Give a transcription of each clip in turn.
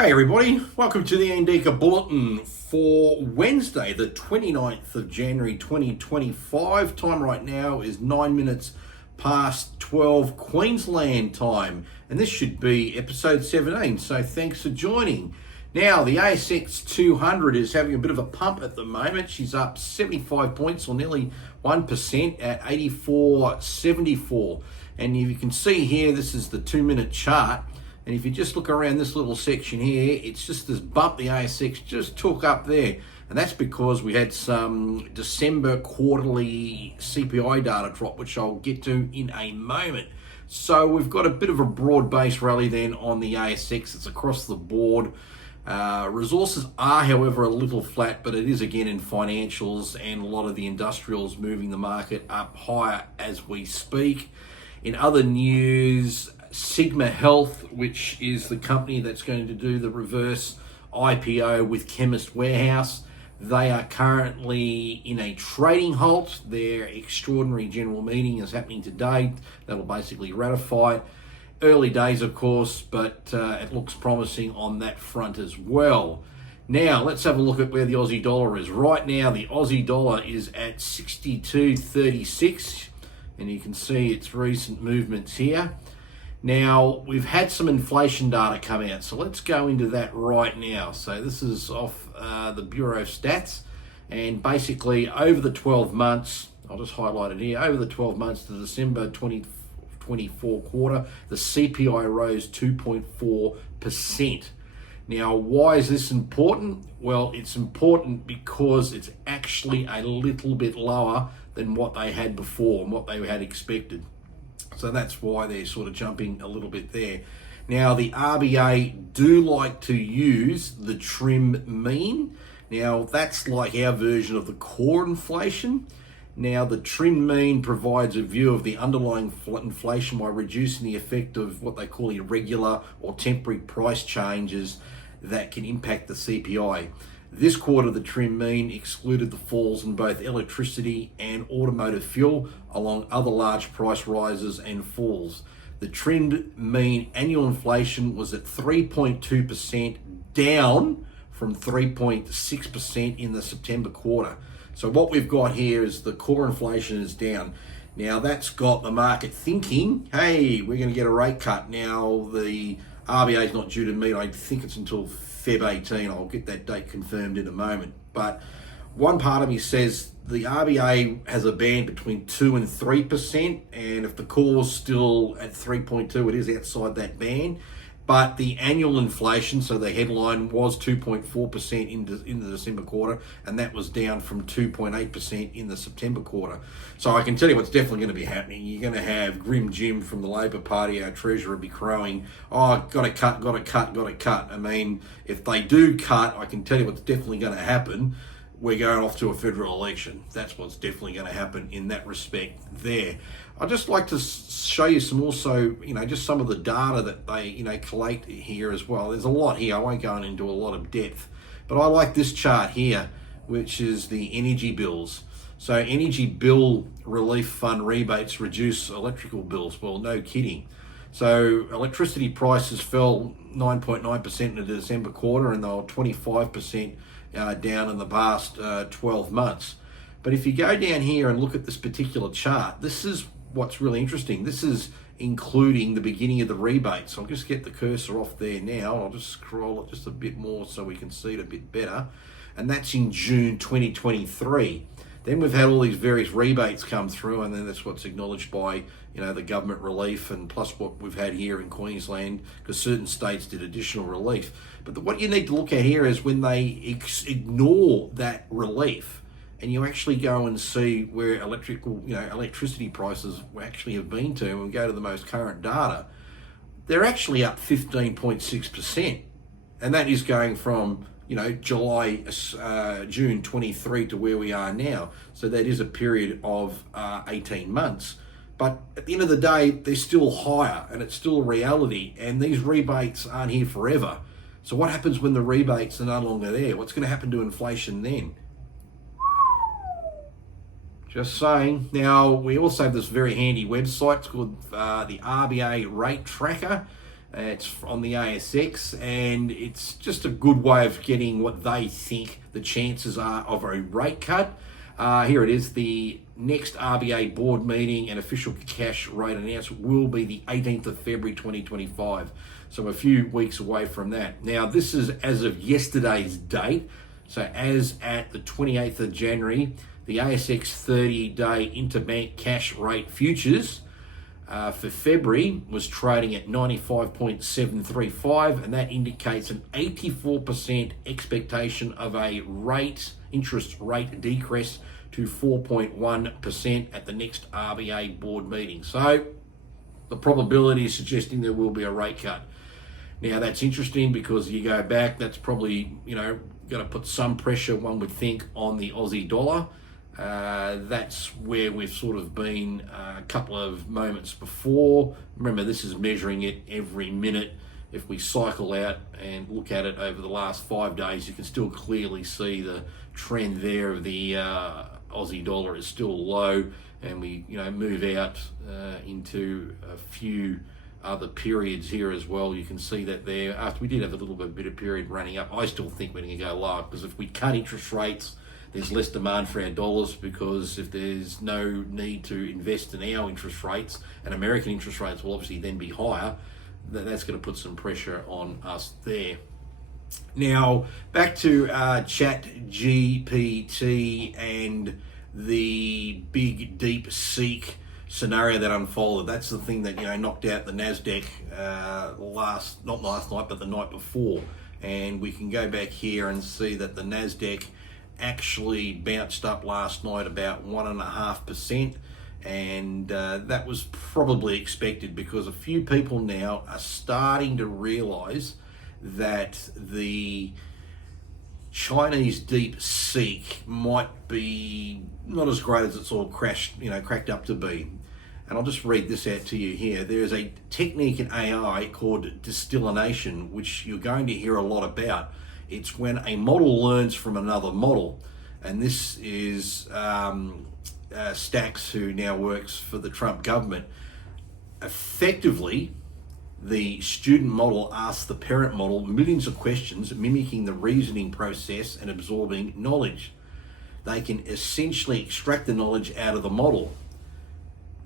Hey everybody, welcome to the ANDIKA Bulletin for Wednesday, the 29th of January 2025. Time right now is 9 minutes past 12 Queensland time, and this should be episode 17, so thanks for joining. Now, the ASX 200 is having a bit of a pump at the moment. She's up 75 points, or nearly 1% at 84.74. And if you can see here, this is the 2-minute chart. And if you just look around this little section here, it's just this bump the ASX just took up there. And that's because we had some December quarterly CPI data drop, which I'll get to in a moment. So we've got a bit of a broad-based rally then on the ASX. It's across the board. Resources are, however, a little flat, but it is again in financials and a lot of the industrials moving the market up higher as we speak. In other news, Sigma Health, which is the company that's going to do the reverse IPO with Chemist Warehouse, they are currently in a trading halt. Their extraordinary general meeting is happening today. That'll basically ratify it. Early days, of course, but it looks promising on that front as well. Now, let's have a look at where the Aussie dollar is. Right now, the Aussie dollar is at 62.36, and you can see its recent movements here. Now, we've had some inflation data come out, so let's go into that right now. So this is off the Bureau of Stats, and basically over the 12 months, I'll just highlight it here, over the 12 months to December 2024 quarter, the CPI rose 2.4%. Now, why is this important? Well, it's important because it's actually a little bit lower than what they had before and what they had expected. So that's why they're sort of jumping a little bit there. Now, the RBA do like to use the trim mean. Now, that's like our version of the core inflation. Now, the trim mean provides a view of the underlying inflation by reducing the effect of what they call irregular or temporary price changes that can impact the CPI. This quarter, the trim mean excluded the falls in both electricity and automotive fuel, along other large price rises and falls. The trimmed mean annual inflation was at 3.2%, down from 3.6% in the September quarter. So what we've got here is the core inflation is down. Now that's got the market thinking, hey, we're going to get a rate cut. Now the RBA is not due to meet, I think it's until FEB25. I'll get that date confirmed in a moment. But one part of me says the RBA has a band between 2 and 3%, and if the core's still at 3.2, it is outside that band. But the annual inflation, so the headline was 2.4% in the December quarter, and that was down from 2.8% in the September quarter. So I can tell you what's definitely going to be happening. You're going to have Grim Jim from the Labor Party, our treasurer, be crowing, oh, got to cut, got to cut, got to cut. I mean, if they do cut, I can tell you what's definitely going to happen. We're going off to a federal election. That's what's definitely going to happen in that respect there. I'd just like to show you some also, just some of the data that they, collate here as well. There's a lot here. I won't go into a lot of depth, but I like this chart here, which is the energy bills. So energy bill relief fund rebates reduce electrical bills. Well, no kidding. So electricity prices fell 9.9% in the December quarter, and they were 25% down in the past 12 months. But if you go down here and look at this particular chart, this is what's really interesting. This is including the beginning of the rebates. So I'll just get the cursor off there now. I'll just scroll it just a bit more so we can see it a bit better. And that's in June 2023. Then we've had all these various rebates come through, and then that's what's acknowledged by the government relief, and plus what we've had here in Queensland, because certain states did additional relief. But what you need to look at here is when they ignore that relief, and you actually go and see where electricity prices actually have been to, and we go to the most current data, they're actually up 15.6%. And that is going from, June 23 to where we are now. So that is a period of 18 months. But at the end of the day, they're still higher, and it's still a reality. And these rebates aren't here forever. So what happens when the rebates are no longer there? What's going to happen to inflation then? Just saying. Now, we also have this very handy website. It's called the RBA Rate Tracker. It's on the ASX, and it's just a good way of getting what they think the chances are of a rate cut. Here it is. The next RBA board meeting and official cash rate announcement will be the 18th of February 2025. So a few weeks away from that. Now, this is as of yesterday's date. So as at the 28th of January, the ASX 30-day interbank cash rate futures for February was trading at 95.735, and that indicates an 84% expectation of a interest rate decrease to 4.1% at the next RBA board meeting. So the probability is suggesting there will be a rate cut. Now, that's interesting because you go back, that's probably, going to put some pressure, one would think, on the Aussie dollar. That's where we've sort of been a couple of moments before. Remember, this is measuring it every minute. If we cycle out and look at it over the last 5 days, you can still clearly see the trend there of the Aussie dollar is still low, and we move out into a few other periods here as well. You can see that there, after we did have a little bit of period running up, I still think we're going to go lower, because if we cut interest rates, there's less demand for our dollars, because if there's no need to invest in our interest rates, and American interest rates will obviously then be higher, that's going to put some pressure on us there. Now, back to ChatGPT and the big deep seek scenario that unfolded. That's the thing that knocked out the Nasdaq not last night, but the night before. And we can go back here and see that the Nasdaq actually bounced up last night about 1.5%, and that was probably expected, because a few people now are starting to realize that the Chinese deep seek might be not as great as it's all cracked up to be. And I'll just read this out to you here. There is a technique in AI called distillation, which you're going to hear a lot about. It's when a model learns from another model. And this is Stacks, who now works for the Trump government. Effectively, the student model asks the parent model millions of questions, mimicking the reasoning process and absorbing knowledge. They can essentially extract the knowledge out of the model.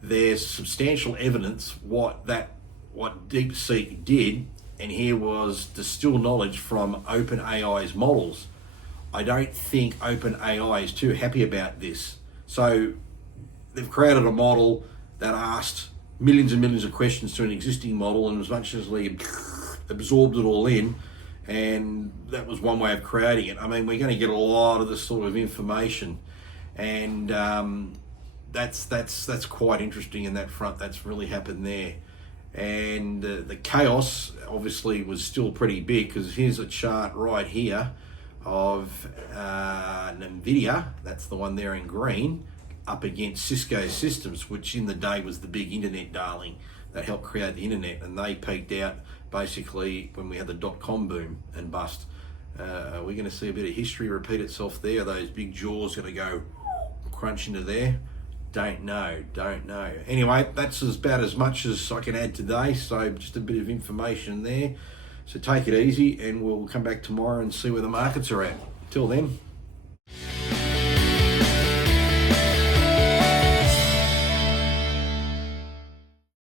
There's substantial evidence what DeepSeek did, and here was distill knowledge from OpenAI's models. I don't think OpenAI is too happy about this. So they've created a model that asked millions and millions of questions to an existing model, and as much as they absorbed it all in, and that was one way of creating it. I mean, we're going to get a lot of this sort of information, and that's quite interesting in that front. That's really happened there. And the chaos obviously was still pretty big, because here's a chart right here of NVIDIA, that's the one there in green, up against Cisco Systems, which in the day was the big internet darling that helped create the internet, and they peaked out basically when we had the .com boom and bust. Are we going to see a bit of history repeat itself there? Are those big jaws going to go crunch into there? Don't know. Anyway, that's about as much as I can add today, so just a bit of information there. So take it easy, and we'll come back tomorrow and see where the markets are at. Till then.